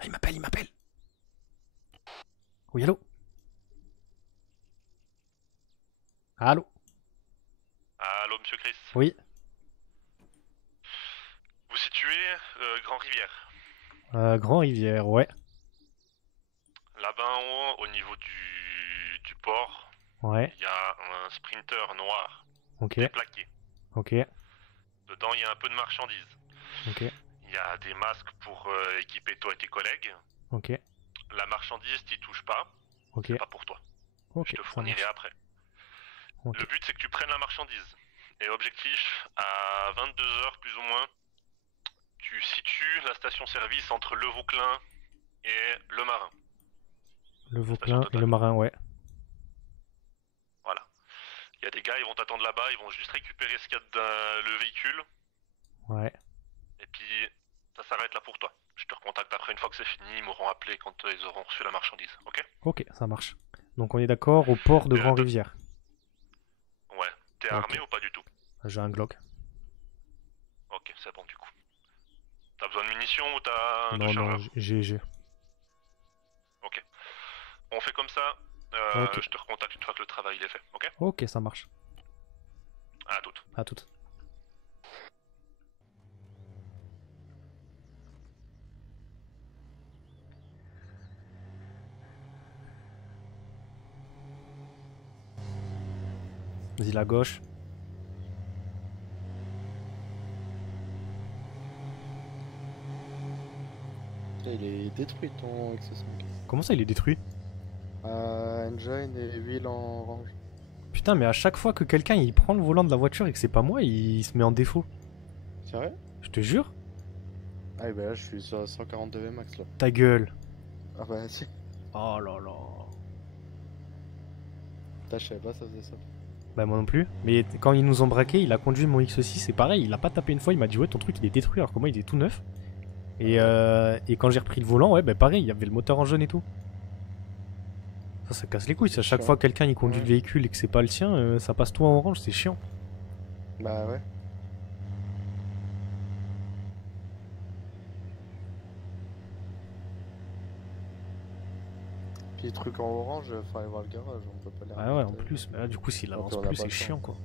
Ah, il m'appelle, il m'appelle. Oui, allô? Allô? Allô, monsieur Chris. Oui. Vous situez Grand Rivière. Grand Rivière, ouais. Là-bas en haut, au niveau du port, Ouais. il y a un sprinter noir Ok. déplaqué. Ok. Dedans, il y a un peu de marchandises. Ok. Il y a des masques pour équiper toi et tes collègues. Ok. La marchandise, t'y touches pas. Ok. C'est pas pour toi. Je Ok, te ça fournirai marche. après. Ok. Le but, c'est que tu prennes la marchandise. Et objectif, à 22 h plus ou moins, tu situes la station-service entre Le Vauclin et Le Marin. Le La station Vauclin et Total. le marin, ouais. Voilà. Il y a des gars, ils vont t'attendre là-bas, ils vont juste récupérer ce qu'il y a dans le véhicule. Ouais. Et puis, ça s'arrête là pour toi. Je te recontacte après une fois que c'est fini, ils m'auront appelé quand ils auront reçu la marchandise, ok? Ok, ça marche. Donc on est d'accord au port de Grand Toi- Rivière. Ouais. T'es Ok. armé ou pas du tout? J'ai un Glock. Ok, c'est bon du coup. T'as besoin de munitions ou t'as de Non, non, chargeur? j'ai. Ok. On fait comme ça, Ok. je te recontacte une fois que le travail il est fait, ok? Ok, ça marche. À toute. À toute. Vas-y, la gauche. Il est détruit ton X5. Comment ça, il est détruit? Engine et huile en orange. Putain, mais à chaque fois que quelqu'un il prend le volant de la voiture et que c'est pas moi, il se met en défaut. Sérieux? Je te jure. Ah, bah là, je suis sur 142 VMAX là. Ta gueule. Ah, bah si. Oh là là. Putain, je savais pas ça faisait ça. Bah moi non plus. Mais quand ils nous ont braqué, il a conduit mon X6, c'est pareil, il a pas tapé une fois, il m'a dit ouais ton truc il est détruit alors que moi il est tout neuf. Et quand j'ai repris le volant, ouais bah pareil, il y avait le moteur en jaune et tout. Ça casse les couilles, c'est à C'est chaque fois chiant. que quelqu'un il conduit Ouais. le véhicule et que c'est pas le sien, ça passe tout en orange, c'est chiant. Bah ouais. Puis les trucs en orange, faut aller voir le garage, on peut pas les Ah ouais en remonter. plus, mais là du coup s'il Oh, puis avance on a plus pas c'est le temps. chiant quoi.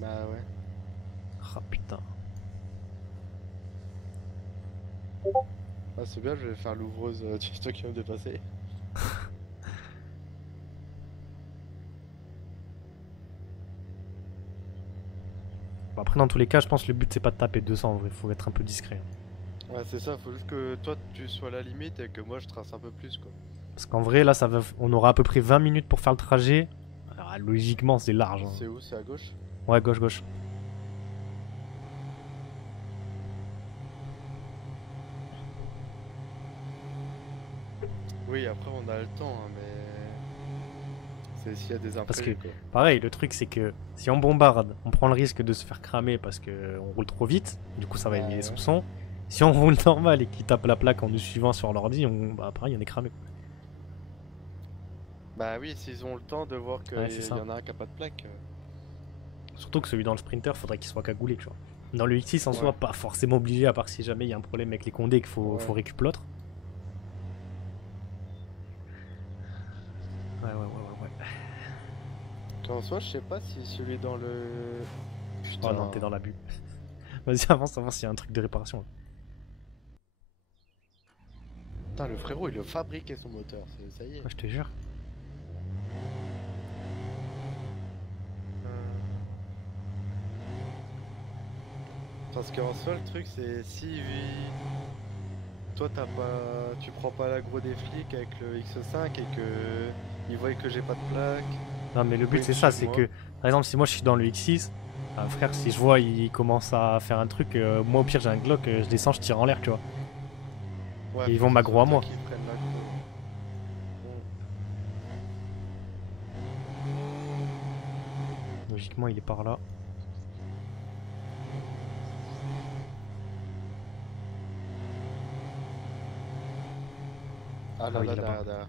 Bah ouais. Ah putain. Ah, c'est bien, je vais faire l'ouvreuse du stock qui va me dépasser. Bon, après dans tous les cas je pense que le but c'est pas de taper 200 en vrai, faut être un peu discret. Ouais, c'est ça, faut juste que toi tu sois à la limite et que moi je trace un peu plus quoi. Parce qu'en vrai là ça va, on aura à peu près 20 minutes pour faire le trajet. Alors, logiquement c'est large. Hein. C'est où? C'est à gauche? Ouais gauche gauche. Oui, après on a le temps, hein, mais. C'est s'il y a des Parce que, imprévus quoi. pareil, le truc c'est que si on bombarde, on prend le risque de se faire cramer parce qu'on roule trop vite, du coup ça va Bah éveiller les ouais. soupçons. Si on roule normal et qu'il tape la plaque en nous suivant sur l'ordi, bah pareil, on est cramé. Quoi. Bah oui, s'ils ont le temps de voir Ouais, c'est qu'il y ça. en a un qui a pas de plaque. Surtout que celui dans le sprinter, faudrait qu'il soit cagoulé, tu vois. Dans le X6 en soi, Ouais, pas forcément obligé, à part si jamais il y a un problème avec les condés et qu'il faut ouais. récup l'autre. Ouais. En soi, je sais pas si celui dans le. Oh non, Putain. t'es dans l'abus. Vas-y, avance, il y a un truc de réparation. Là. Putain, le frérot il a fabriqué son moteur, ça y est. Ouais, je te jure. Parce qu'en soi, le truc c'est si toi t'as pas. Tu prends pas l'aggro des flics avec le X5 et que. Ils voient que j'ai pas de plaque. Non, mais le Pourquoi but ils me c'est ça, suivent c'est moi? que, par exemple, si moi je suis dans le X6, frère, si je vois il commence à faire un truc, moi au pire j'ai un Glock, je descends, je tire en l'air, tu vois. Ouais, Et ils faut vont que ce m'aggro soit à toi moi. qui prenne l'aggro. Logiquement, il est par là. Ah Ah là oui, il là, est là-bas. derrière.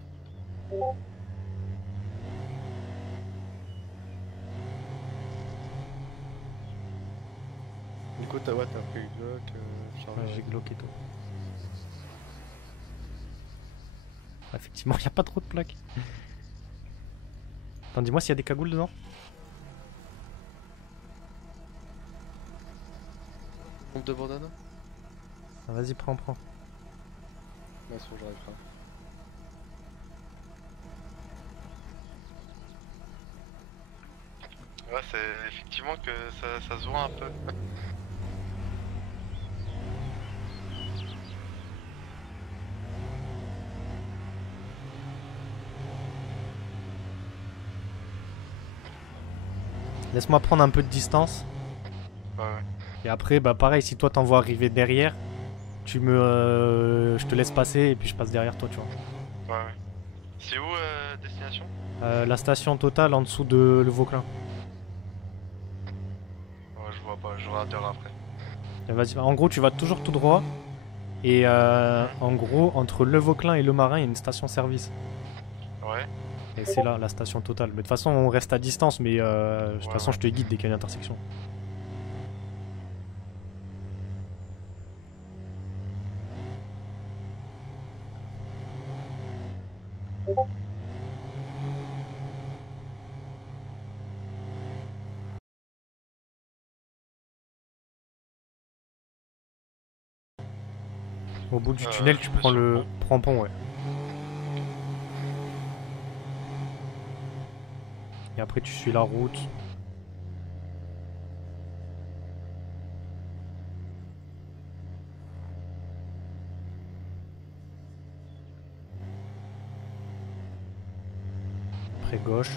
Du coup, t'as ouais, t'as pris le bloc, Ouais, chargeur j'ai et tout. Glock et tout. Effectivement, il n'y a pas trop de plaques. Attends, dis-moi s'il y a des cagoules dedans. Nombre de bandanas? Ah, vas-y, prends. Ouais, c'est bon, j'arrive pas. Ouais, c'est effectivement que ça se voit un peu. Laisse-moi prendre un peu de distance. Ouais, ouais. Et après, bah pareil, si toi t'en vois arriver derrière, je te laisse passer et puis je passe derrière toi, tu vois. Ouais, ouais. C'est où, destination? La station totale en dessous de Le Vauclin. Ouais, je vois pas, je raterai après. Vas-y, en gros, tu vas toujours tout droit. Et en gros, entre Le Vauclin et Le Marin, il y a une station-service. Ouais, Et c'est là, la station totale. Mais de toute façon, on reste à distance, mais de toute ouais, façon, ouais. je te guide dès qu'il y a une intersection. Au bout du tunnel, tu Je vais prends sur le le pont. prends pont, ouais. Et après, tu suis la route. Après, gauche.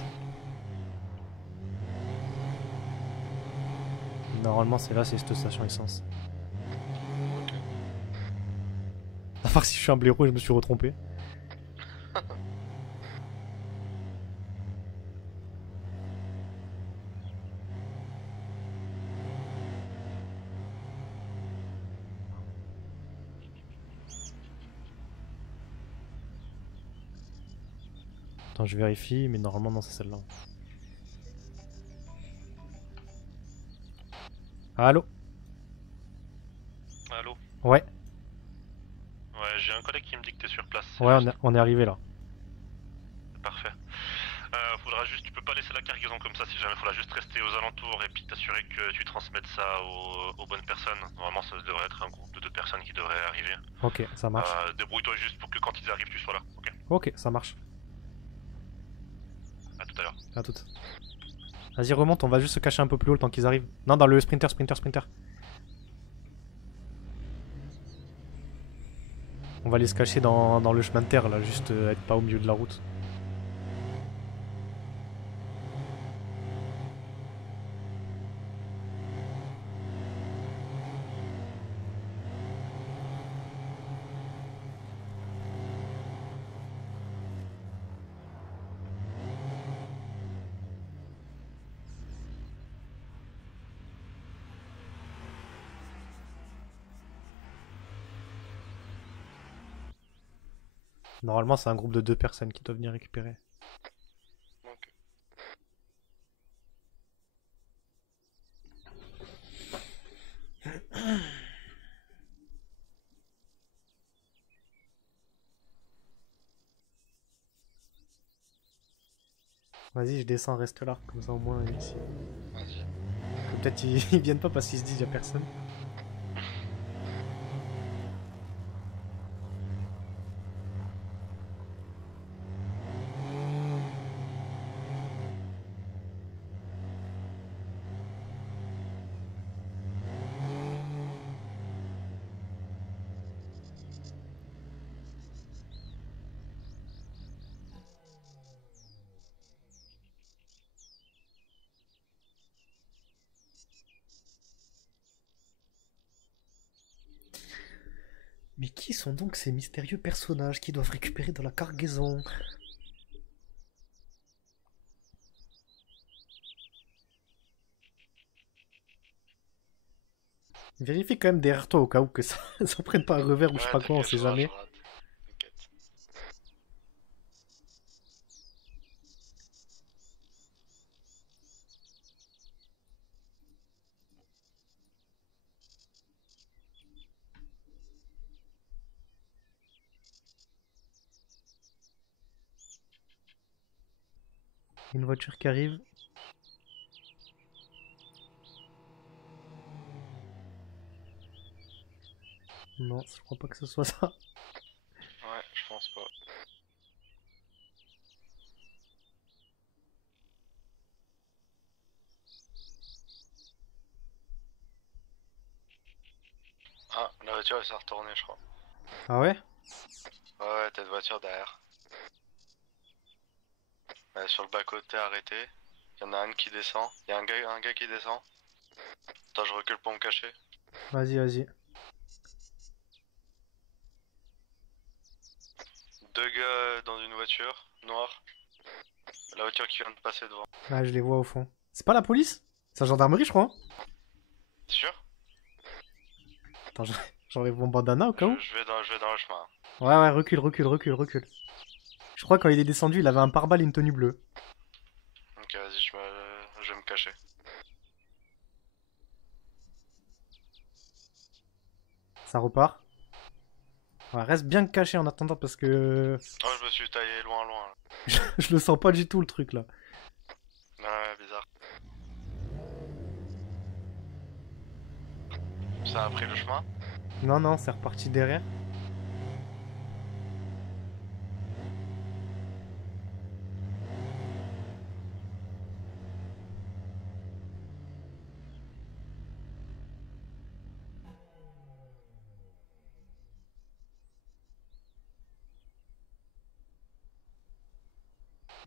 Normalement, c'est là, c'est cette station essence. Ok. À part si je suis un blaireau et je me suis retrompé. Attends, je vérifie, mais normalement, non, c'est celle-là. Allô? Allô? Ouais, Ouais, j'ai un collègue qui me dit que t'es sur place. C'est ouais, juste. on est arrivé là. Parfait. Faudra juste, tu peux pas laisser la cargaison comme ça si jamais, faudra juste rester aux alentours et puis t'assurer que tu transmettes ça aux bonnes personnes. Normalement, ça devrait être un groupe de 2 personnes qui devraient arriver. Ok, ça marche. Débrouille-toi juste pour que quand ils arrivent, tu sois là, ok? Ok, ça marche. À tout à l'heure. À toutes. Vas-y, remonte, on va juste se cacher un peu plus haut le temps qu'ils arrivent. Non, dans le sprinter. On va aller se cacher dans le chemin de terre, là, juste être pas au milieu de la route. Normalement, c'est un groupe de 2 personnes qui doivent venir récupérer. Ok. Vas-y, je descends, reste là. Comme ça, au moins, ici. Vas-y. Peut-être ils viennent pas parce qu'ils se disent y a personne. Mais qui sont donc ces mystérieux personnages qui doivent récupérer dans la cargaison? Vérifie quand même derrière toi au cas où que ça, ça prenne pas un revers ou je sais Ouais, pas quoi, on t'inquiète, sait je jamais. rate. T'inquiète. Une voiture qui arrive. Non, je crois pas que ce soit ça. Ouais, je pense pas. Ah, la voiture elle s'est retournée, je crois. Ah ouais? Ouais, t'as une voiture derrière. Elle est sur le bas-côté arrêté. Il y en a un qui descend. Il y a un gars qui descend. Attends, je recule pour me cacher. Vas-y, vas-y. Deux gars dans une voiture noire. La voiture qui vient de passer devant. Ah, je les vois au fond. C'est pas la police? C'est la gendarmerie, je crois. Hein. T'es sûr? Attends, j'enlève mon bandana au cas où. Je vais dans le chemin. Ouais, ouais, recule, recule, recule, recule. Je crois quand il est descendu, il avait un pare-balles et une tenue bleue. Ok, vas-y, je vais me cacher. Ça repart. Ouais, reste bien caché en attendant parce que Oh, je me suis taillé loin, loin. je le sens pas du tout le truc là. Ouais, bizarre. Ça a pris le chemin? Non, non, c'est reparti derrière.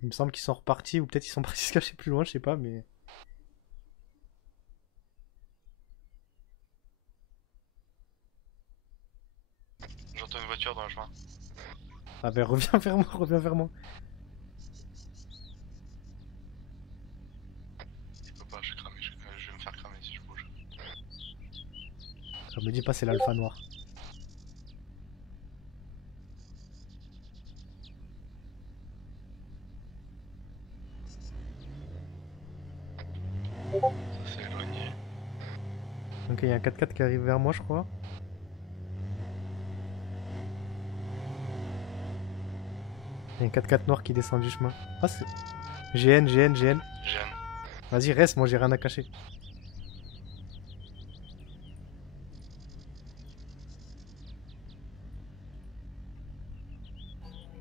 Il me semble qu'ils sont repartis ou peut-être ils sont partis se cacher plus loin, je sais pas, mais. J'entends une voiture dans le chemin. Ah ben reviens vers moi, reviens vers moi. Je peux pas, je suis cramé, je vais me faire cramer si je bouge. Ça me dit pas c'est l'alpha noir. Ça s'est éloigné. Ok, il y a un 4x4 qui arrive vers moi, je crois. Il y a un 4x4 noir qui descend du chemin. Ah, c'est. GN, GN, GN. Gêne. Vas-y, reste, moi j'ai rien à cacher.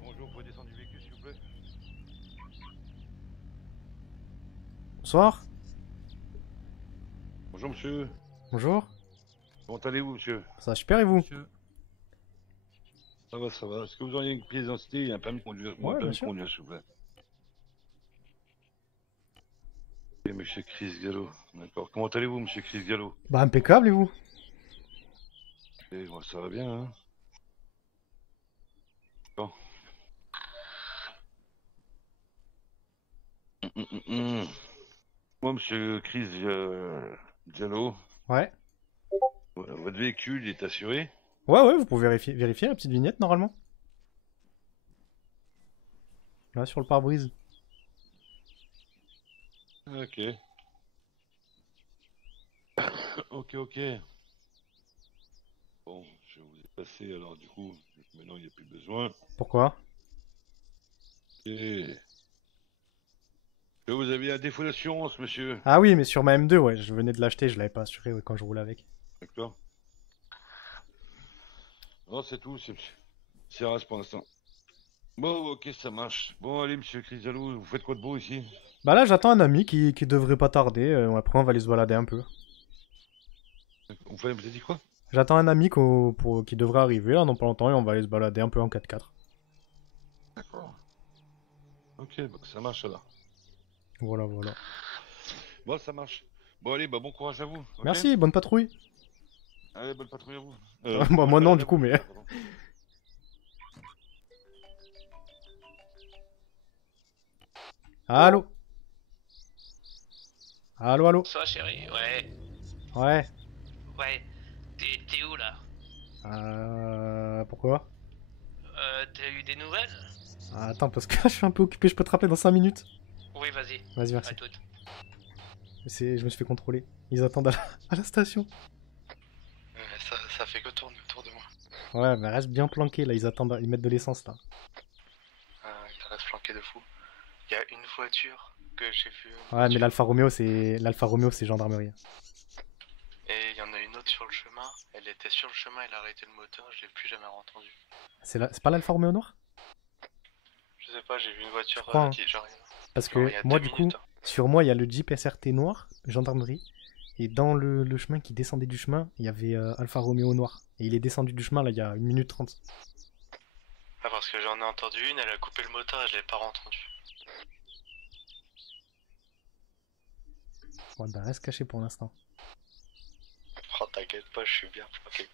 Bonjour, vous pouvez descendre du véhicule s'il vous plaît? Bonsoir. Bonjour monsieur, Bonjour. comment allez-vous monsieur? Ça va super et vous? Ça va, ça va. Est-ce que vous auriez une pièce d'identité et un permis de conduire? Moi, Ouais, un permis bien de sûr. conduire s'il vous plaît. Et monsieur Chris Gallo, d'accord. Comment allez-vous monsieur Chris Gallo? Bah impeccable et vous? Et moi ça va bien hein. Bon. Moi monsieur Chris Gallo, Ouais. votre véhicule est assuré? Ouais, ouais, vous pouvez vérifier la petite vignette normalement. Là, sur le pare-brise. Ok. Ok, ok. Bon, je vais vous ai passé alors du coup, maintenant il n'y a plus besoin. Pourquoi? Et... Vous aviez un défaut d'assurance, monsieur. Ah oui, mais sur ma M2, ouais, je venais de l'acheter, je l'avais pas assuré ouais, quand je roulais avec. D'accord. Non, c'est tout, c'est rase pour l'instant. Bon, ok, ça marche. Bon, allez, monsieur Crisalou, vous faites quoi de beau ici? Bah là, j'attends un ami qui devrait pas tarder. Après, on va aller se balader un peu. Vous avez dit quoi? J'attends un ami qui devrait arriver là dans pas longtemps et on va aller se balader un peu en 4x4. D'accord. Ok, bah, ça marche alors. Voilà, voilà. Bon, ça marche. Bon, allez, bah, bon courage à vous. Ok. Merci, bonne patrouille. Allez, bonne patrouille à vous. Bah, moi non, du coup, mais. Pardon. Allô? Allô, allô? Ça chérie, ouais, Ouais. ouais. T'es où là? Pourquoi? T'as eu des nouvelles? Ah, attends, parce que là, je suis un peu occupé, je peux te rappeler dans 5 minutes. Oui, vas-y. Vas-y, merci. À toute. Je me suis fait contrôler. Ils attendent à la station. Ça fait que tourner autour de moi. Ouais, mais reste bien planqué là, ils attendent, ils mettent de l'essence là. Il reste flanqué de fou. Il y a une voiture que j'ai vue. Ouais, mais l'Alfa Romeo, c'est gendarmerie. Et il y en a une autre sur le chemin. Elle était sur le chemin, elle a arrêté le moteur, je l'ai plus jamais entendu. C'est pas l'Alfa Romeo noir? Je sais pas, j'ai vu une voiture crois, hein. qui j'arrive. Parce Genre, il que y a moi, 2 du coup, minutes, hein. sur moi, il y a le Jeep SRT noir, gendarmerie. Et dans le chemin qui descendait du chemin, il y avait Alfa Romeo noir. Et il est descendu du chemin, là, il y a 1 minute 30. Ah, parce que j'en ai entendu une, elle a coupé le moteur et je l'ai pas entendu. Ouais, bah reste caché pour l'instant. Oh, t'inquiète pas, je suis bien. Ok.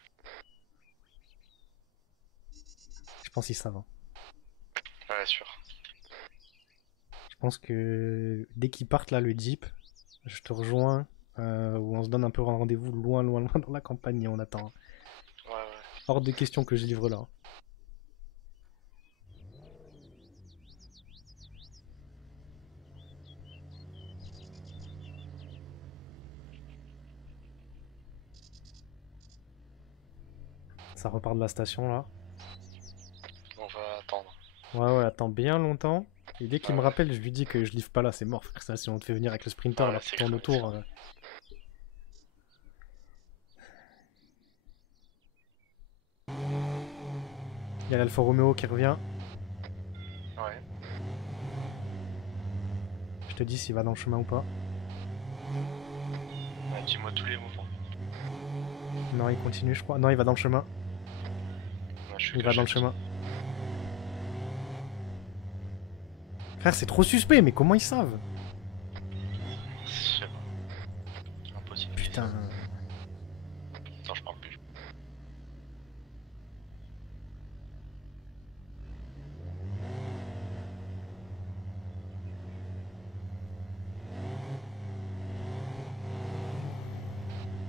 Je pense qu'ils savent. Hein. Ouais, sûr. Je pense que dès qu'ils partent là, le Jeep, je te rejoins. Où on se donne un peu un rendez-vous loin dans la campagne et on attend. Ouais, ouais. Hors de question que je livre là. Ça repart de la station là. On va attendre. Ouais, attends bien longtemps. Et dès qu'il me Ouais. rappelle, je lui dis que je livre pas là, c'est mort frère. Ça, si on te fait venir avec le sprinter Ouais, là, c'est qui tourne cramé, autour. Il y a l'Alfa Romeo qui revient. Ouais. Je te dis s'il va dans le chemin ou pas. Ouais, dis-moi tous les mouvements. Non, il continue, je crois. Non, il va dans le chemin. Ouais, je suis Il va dans le caché. chemin. Frère, c'est trop suspect, mais comment ils savent? Je sais pas. Impossible. Putain. Attends, je parle plus.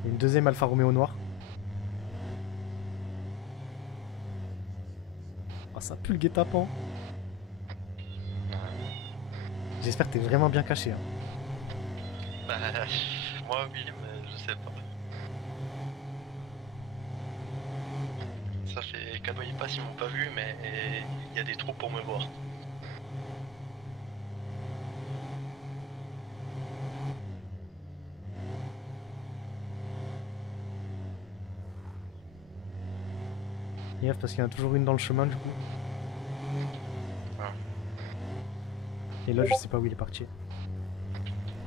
Il y a une deuxième Alfa Romeo noire. Ah, ça pue le guet-apens. J'espère que t'es vraiment bien caché. Hein. Bah, moi oui, mais je sais pas. Ça fait 4 mois ils passent, ils m'ont pas vu, mais il y a des trous pour me voir. Gaffe parce qu'il y en a toujours une dans le chemin du coup. Ouais. Et là, je sais pas où il est parti.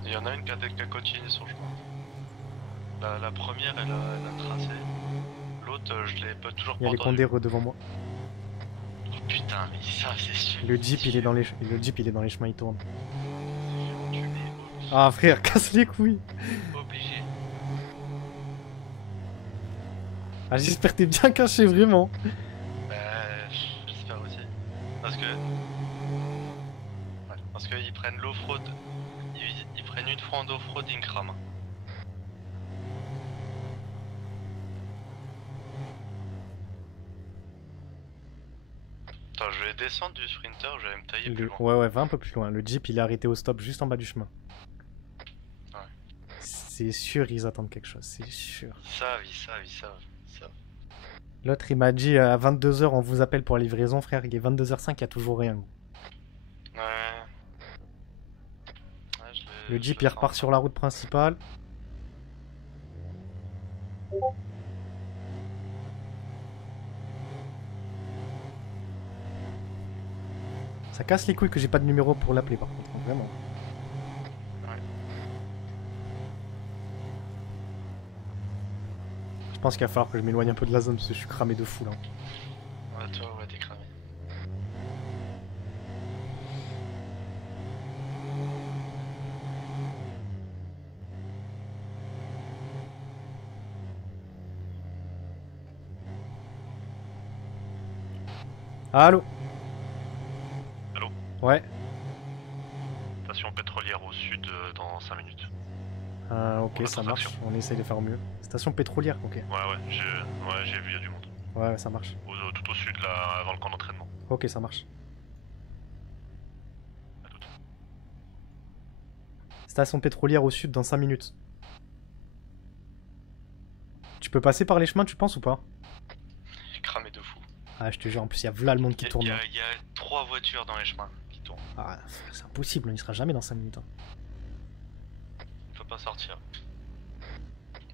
Il y en a une qui a continué son chemin. La première, elle a tracé. L'autre, je l'ai pas toujours Il y pas a les entendu. Condés devant moi. Oh, putain, mais ça, c'est sûr. Le Jeep, il est dans les chemins, il tourne. Tu es Ah frère, casse les couilles. obligé. Ah, j'espère que t'es bien caché vraiment. Bah, j'espère aussi. Parce que... Ouais, parce qu'ils prennent l'off-road. Ils prennent une fois en off-road, ils me crament. Attends, je vais descendre du sprinter, je vais me tailler plus loin. Ouais, va un peu plus loin. Le Jeep, il est arrêté au stop juste en bas du chemin. Ouais. C'est sûr, ils attendent quelque chose, c'est sûr. Ils savent. L'autre, il m'a dit à 22h, on vous appelle pour la livraison, frère. Il est 22h05, il y a toujours rien. Ouais. Le Jeep, il repart sur la route principale. Ça casse les couilles que j'ai pas de numéro pour l'appeler, par contre, hein, vraiment. Ouais. Je pense qu'il va falloir que je m'éloigne un peu de la zone parce que je suis cramé de fou là. Ouais, toi, ouais, t'es cramé. Allô? Allô? Ouais. Station pétrolière au sud dans 5 minutes. Ok, On ça attend marche. l'action. On essaye de faire au mieux. Station pétrolière, ok. Ouais, j'ai vu, il y a du monde. Ouais, ça marche. Tout au sud, là, avant le camp d'entraînement. Ok, ça marche. À toute. Station pétrolière au sud dans 5 minutes. Tu peux passer par les chemins, tu penses ou pas? Cramé de fou. Ah, je te jure, en plus, il y a v'là le monde qui tourne. Il y là. a 3 voitures dans les chemins qui tournent. tourne. Ah, c'est impossible, on y sera jamais dans 5 minutes. Hein. Il faut pas sortir.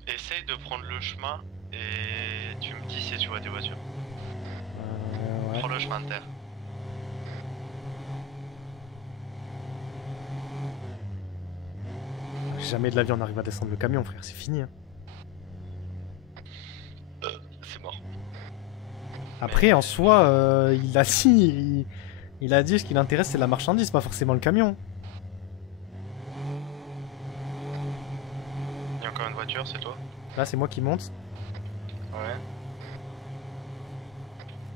Essaye de prendre le chemin et tu me dis si tu vois des voitures. Ouais. Prends le chemin de terre. Jamais de la vie on arrive à descendre le camion, frère, c'est fini. Hein. C'est mort. Après, en soi, il a dit, il a dit ce qui l'intéresse, c'est la marchandise, pas forcément le camion. Il y a encore une voiture, c'est toi? Là, c'est moi qui monte. Ouais.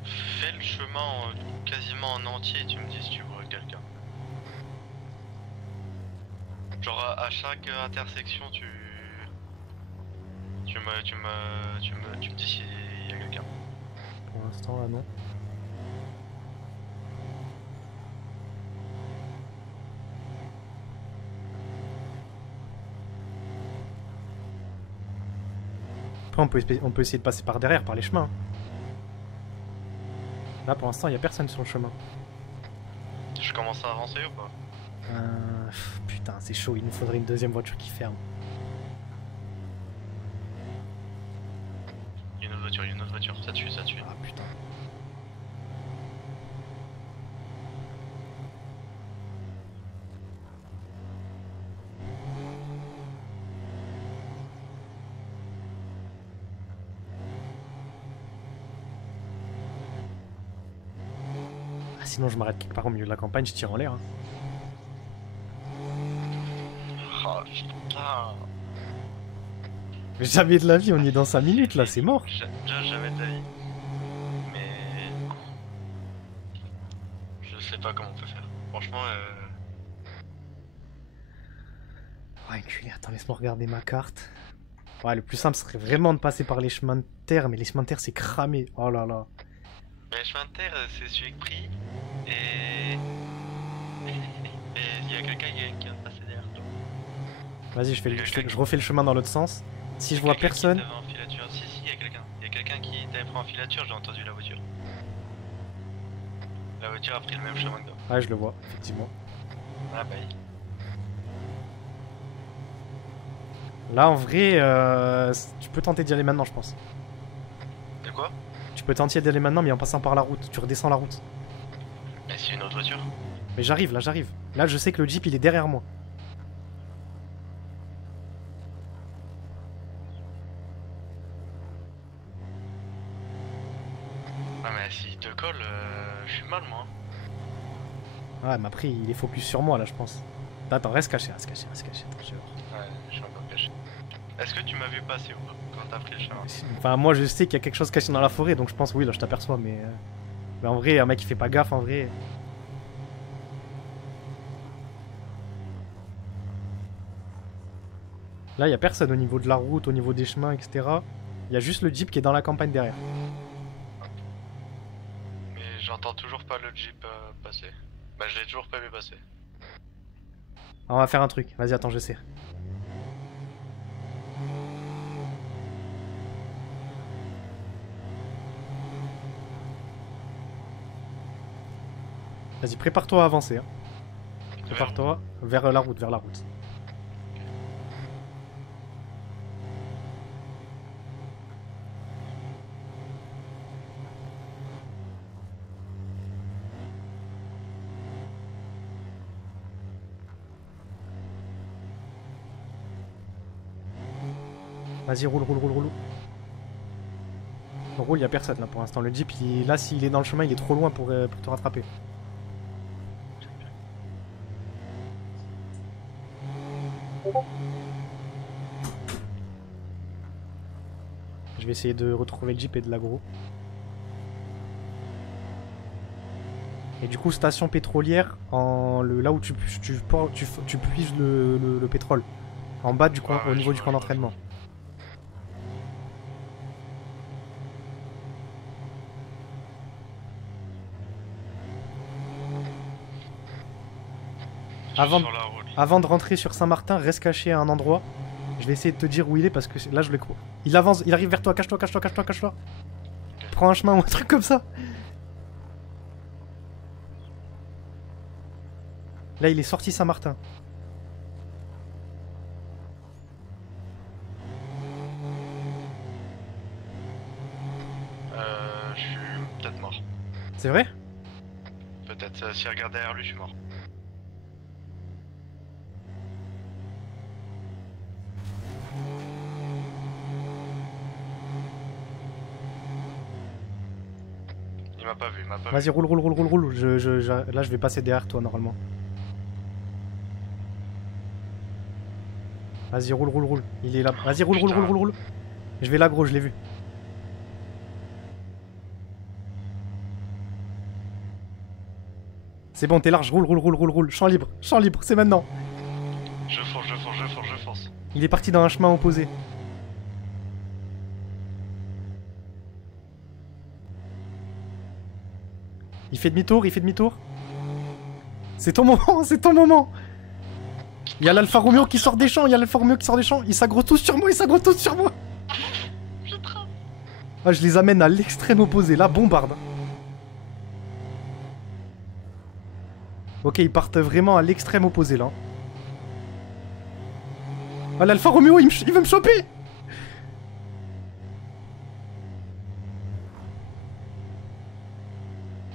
Fais le chemin quasiment en entier et tu me dis si tu vois quelqu'un. Genre à chaque intersection tu me dis s'il y a quelqu'un. Pour l'instant, là, non. Après, on peut essayer de passer par derrière, par les chemins. Là, pour l'instant, il n'y a personne sur le chemin. Je commence à avancer ou pas? Putain, c'est chaud, il nous faudrait une deuxième voiture qui ferme. Il y a une autre voiture, ça tue. Ah putain. Ah, sinon je m'arrête quelque part au milieu de la campagne, je tire en l'air. Hein. Oh putain. Mais jamais de la vie, on y est dans 5 minutes là, c'est mort. Jamais de la vie. Mais je sais pas comment on peut faire. Franchement Ouais, enculé, attends, laisse-moi regarder ma carte. Ouais, le plus simple serait vraiment de passer par les chemins de terre, mais les chemins de terre c'est cramé. Oh là là. Mais le chemin de terre, c'est celui avec prix et il y a quelqu'un qui vient de passer derrière toi. Vas-y, je refais le chemin dans l'autre sens. Si je vois personne. Qui t'avait en filature. Si, il y a quelqu'un. Il y a quelqu'un qui t'avait pris en filature, j'ai entendu la voiture. La voiture a pris le même chemin que toi. Ouais, je le vois, effectivement. Ah bah. Là, en vrai, tu peux tenter d'y aller maintenant, je pense. De quoi? Tu peux tenter d'y aller maintenant, mais en passant par la route. Tu redescends la route. Mais c'est une autre voiture. Mais j'arrive, là, j'arrive. Là, je sais que le Jeep, il est derrière moi. Ah mais s'il te colle, je suis mal moi. Ouais, mais après, il est focus sur moi, là, je pense. Attends, reste caché, reste caché, reste caché. Attends, je vais voir. Ouais, je suis encore caché. Est-ce que tu m'as vu passer ou pas quand t'as pris le chemin? Enfin, moi, je sais qu'il y a quelque chose caché dans la forêt, donc je pense, oui, là, je t'aperçois, mais en vrai, un mec qui fait pas gaffe, en vrai. Là, il y a personne au niveau de la route, au niveau des chemins, etc. Il y a juste le Jeep qui est dans la campagne derrière. Mais j'entends toujours pas le Jeep passer. Bah je l'ai toujours pas vu passer. On va faire un truc. Vas-y, attends, je sais. Vas-y, prépare-toi à avancer. Hein. Prépare-toi vers la route, vers la route. Vas-y, roule, roule, roule, roule. Roule, y a personne là pour l'instant. Le Jeep, là, s'il est dans le chemin, il est trop loin pour te rattraper. Je vais essayer de retrouver le Jeep et de l'aggro. Et du coup, station pétrolière, là où tu puises le pétrole. En bas du coin, au niveau du camp d'entraînement. Avant de rentrer sur Saint-Martin, reste caché à un endroit. Je vais essayer de te dire où il est parce que là je le crois. Il avance, il arrive vers toi, cache-toi, cache-toi, cache-toi, cache-toi. Prends un chemin ou un truc comme ça. Là, il est sorti Saint-Martin. Je suis peut-être mort. C'est vrai? Peut-être, si je regarde derrière lui, je suis mort. Il m'a pas vu, il m'a pas vu. Vas-y, roule. Là, je vais passer derrière toi, normalement. Vas-y, roule. Il est là. Vas-y, roule. Je vais là, gros, je l'ai vu. C'est bon, t'es large, roule. Champ libre, c'est maintenant. Je fonce. Il est parti dans un chemin opposé. Il fait demi-tour. C'est ton moment. Il y a l'Alfa Romeo qui sort des champs, Ils s'aggro tous sur moi, Ah, je les amène à l'extrême opposé, là, bombarde. Ok, ils partent vraiment à l'extrême opposé, là. Ah, l'Alfa Romeo, il veut me choper.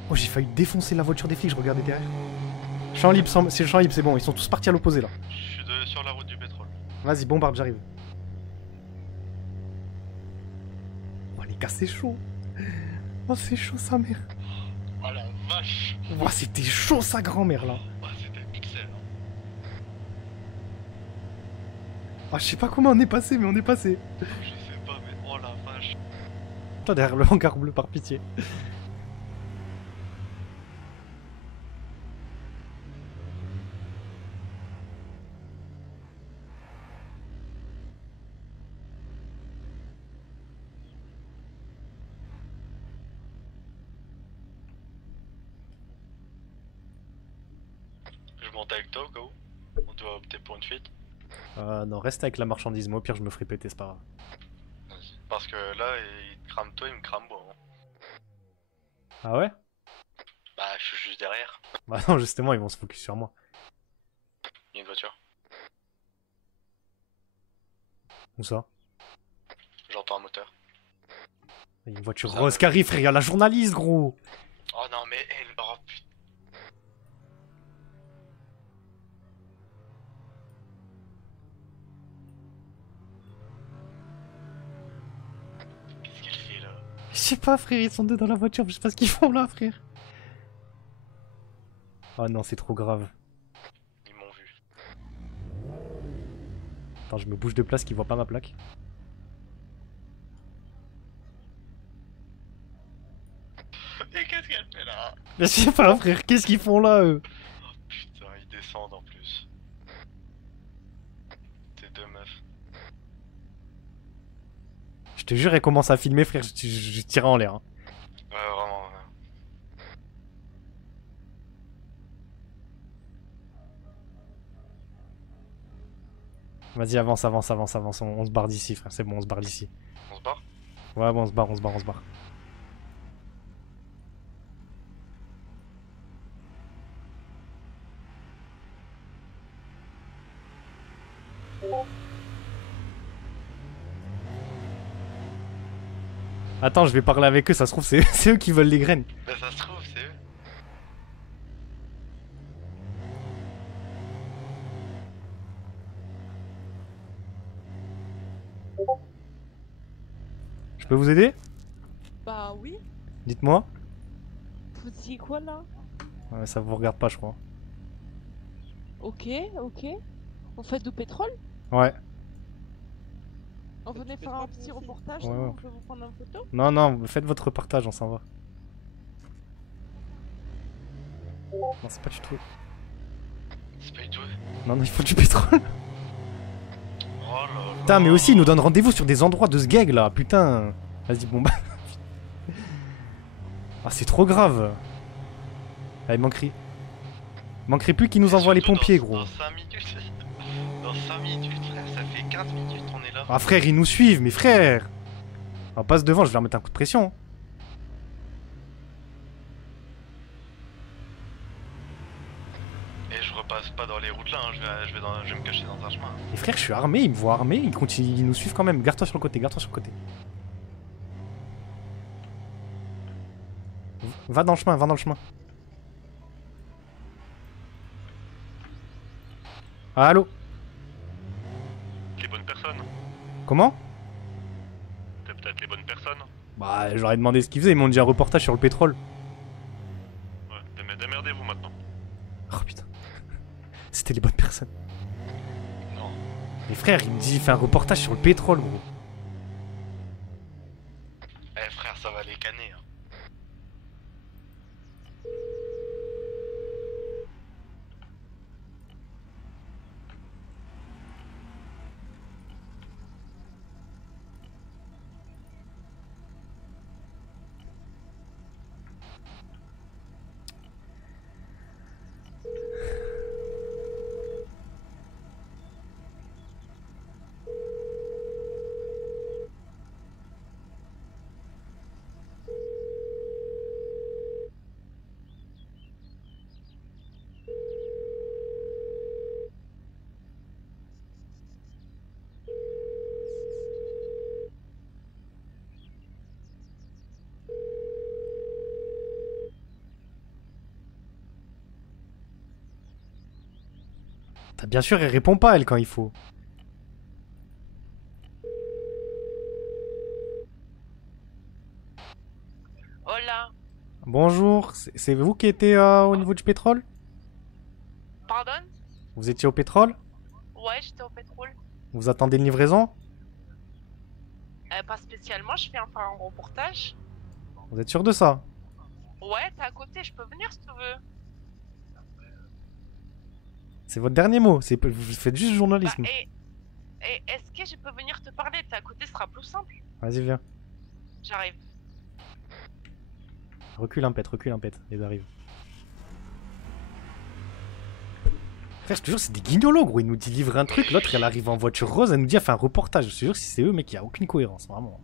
Oh, j'ai failli défoncer la voiture des flics, je regardais derrière. Champ libre, c'est bon, ils sont tous partis à l'opposé, là. Je suis sur la route du pétrole. Vas-y, bombarde, j'arrive. Oh, les gars, c'est chaud. Oh, c'est chaud, sa mère. Oh la vache. Oh, c'était chaud, sa grand-mère, là. Oh, c'était excellent. Ah, je sais pas comment on est passé, mais on est passé. Je sais pas, mais oh la vache. Toi, derrière le hangar bleu, par pitié. Je monte avec toi au cas où. On doit opter pour une fuite. Non, reste avec la marchandise. Moi, au pire, je me ferai péter, c'est pas grave. Vas-y. Parce que là, il te crame toi, il me crame moi. Hein. Ah ouais? Bah, je suis juste derrière. Bah non, justement, ils vont se focus sur moi. Il y a une voiture. Où ça? J'entends un moteur. Il y a une voiture Ça rose va. qui arrive, frère. Il y a la journaliste, gros. Oh non, mais elle. Oh putain. Qu'est-ce qu'elle fait là? Je sais pas, frère. Ils sont deux dans la voiture. Je sais pas ce qu'ils font là, frère. Oh non, c'est trop grave. Ils m'ont vu. Attends, je me bouge de place qu'ils voient pas ma plaque. Et qu'est-ce qu'elle fait là? Mais je sais pas, frère. Qu'est-ce qu'ils font là, eux? Oh putain, ils descendent en plus. T'es deux meufs. Je te jure, elle commence à filmer, frère. Je tirais en l'air. Hein. Ouais, vraiment. Ouais. Vas-y, avance. On se barre d'ici, frère. C'est bon, on se barre d'ici. On se barre? Ouais, bon, on se barre. Attends, je vais parler avec eux, ça se trouve, c'est c'est eux qui veulent les graines. Bah, ça se trouve, c'est eux. Je peux vous aider? Bah oui. Dites-moi. Vous disiez quoi là? Ouais, ça vous regarde pas, je crois. Ok. On fait du pétrole? Ouais. On venait faire un petit reportage, Ouais, non ouais. On peut vous prendre une photo? Non, faites votre repartage, on s'en va. Non, c'est pas du tout. C'est pas du tout. Non, il faut du pétrole. Oh là là. Putain, mais aussi, ils nous donnent rendez-vous sur des endroits de sgeg là, putain. Vas-y, bon bah. Ah, c'est trop grave. Ah, il manquerait plus qu'ils nous envoient les Surtout pompiers, dans, gros. Dans 5 minutes. Dans 5 minutes, frère, ça fait 15 minutes on est là. Ah, frère, ils nous suivent, mais frère. On passe devant, je vais leur mettre un coup de pression. Et je passe pas dans les routes là, hein, je vais me cacher dans un chemin. Les frères, je suis armé, ils me voient armé, ils continuent, ils nous suivent quand même. Garde-toi sur le côté, garde-toi sur le côté. Va dans le chemin, va dans le chemin. Allô? Les bonnes personnes. Comment? T'es peut-être les bonnes personnes. Bah, j'aurais demandé ce qu'ils faisaient, ils m'ont dit un reportage sur le pétrole. Ouais, démerdez-vous maintenant. Oh putain. C'était les bonnes personnes. Non. Les frères, il me dit, il fait un reportage sur le pétrole, gros. Eh frère, ça va les canner. Hein. Bien sûr, elle répond pas, elle, quand il faut. Hola. Bonjour, c'est vous qui étiez au niveau du pétrole? Pardon? Vous étiez au pétrole? Ouais, j'étais au pétrole. Vous attendez une livraison? Pas spécialement, je fais un reportage. Vous êtes sûr de ça? Ouais, t'es à côté, je peux venir si tu veux. C'est votre dernier mot, vous faites juste journalisme. Bah, et est-ce que je peux venir te parler? T'es à côté, ce sera plus simple. Vas-y, viens. J'arrive. Recule un pet, ils arrivent. Frère, je te jure, c'est des guignolos, gros. Il nous dit livrer un truc, l'autre elle arrive en voiture rose, elle nous dit elle fait un reportage. Je te jure, si c'est eux, mec, il y a aucune cohérence, vraiment.